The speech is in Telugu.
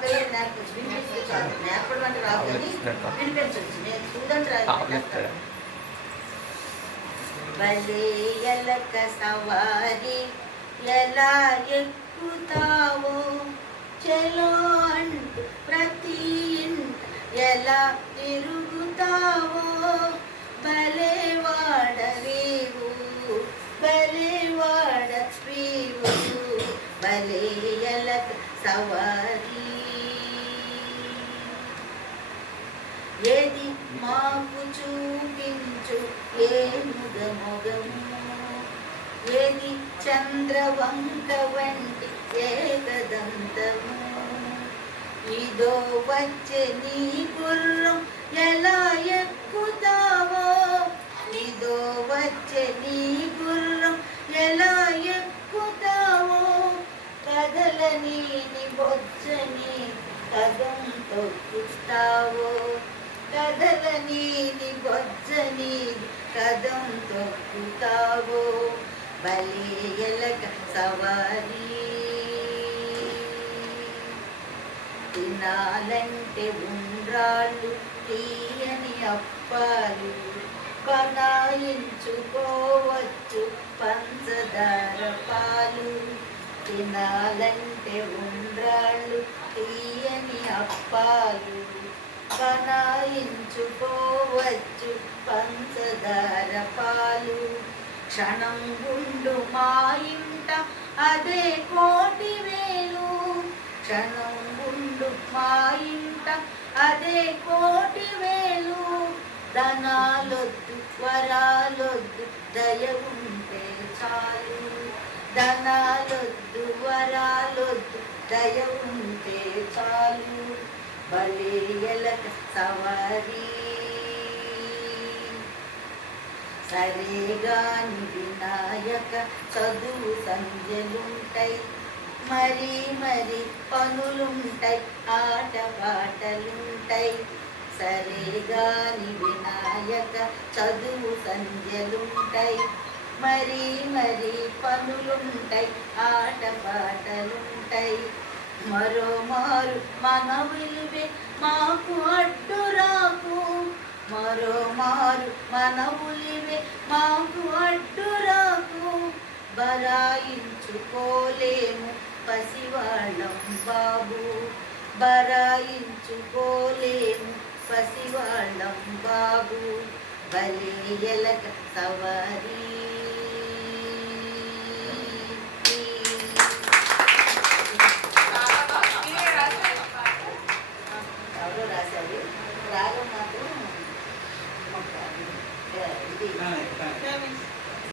పిల్లలు నేర్పచ్చు, వినిపిస్తే చాలు. నేర్పడం అంటే రాదు కానీ వినిపించవచ్చు. నేను స్టూడెంట్ రాదు. భలే ఎలక సవారి ఎలా ఎక్కుతావో, చలో అంటూ ప్రతి ఇంట ఎలా తిరుగుతావో, భలే వాడవేవు భలే వాడవేవు భలే ఎలక సవారి. ఏది మాకు చూపించు ఏ ముగముగము, ఏది చంద్రవంక వంటి ఏకదంతము, ఇదో వచ్చే నీ గుర్రం ఎలా ఎక్కుతావో, ఇదో వచ్చే నీ గుర్రం ఎలా ఎక్కుతావో, కదలని బొజ్జని కదం తొక్కుతావో, కదలని బొజ్జని కదం తొక్కుతావో, భలే ఎలక సవారి. తినాలంటే ఉండ్రాళ్ళు తీయని అప్పాలు, బనాయించుకోవచ్చు పంచదార పాలు. తినాలంటే ఉండ్రాళ్ళు తీయని అప్పాలు, బనాయించుకోవచ్చు పంచదార పాలు. క్షణం గుండు మా ఇంట అదే కోటి వేలు, క్షణం గుండు మా ఇంట అదే కోటి వేలు. ధనాలొద్దు వరాలొద్దు దయ ఉంటే చాలు, ధనాలొద్దు వరాలొద్దు దయ ఉంటే చాలు, భలే ఎలక సవారి. సరేగాని వినాయక చదువు సంధ్యలుంటాయి, మరి మరి పనులుంటాయి, ఆటపాటలుంటాయి. సరేగాని వినాయక చదువు సంధ్యలుంటాయి, మరి మరి పనులుంటాయి, ఆటపాటలుంటాయి. మరో మారు మన విలువే మాకు అడ్డురాకు, మరో మారు మన ఉలివే మాకు అడ్డురాకు. బరాయించుకోలేము పసివాళ్ళం బాబు, బరాయించుకోలేము పసివాళ్ళం బాబు, భలే ఎలక సవారి. ఎవరో రాశారు, రాగం మాత్రం ఇది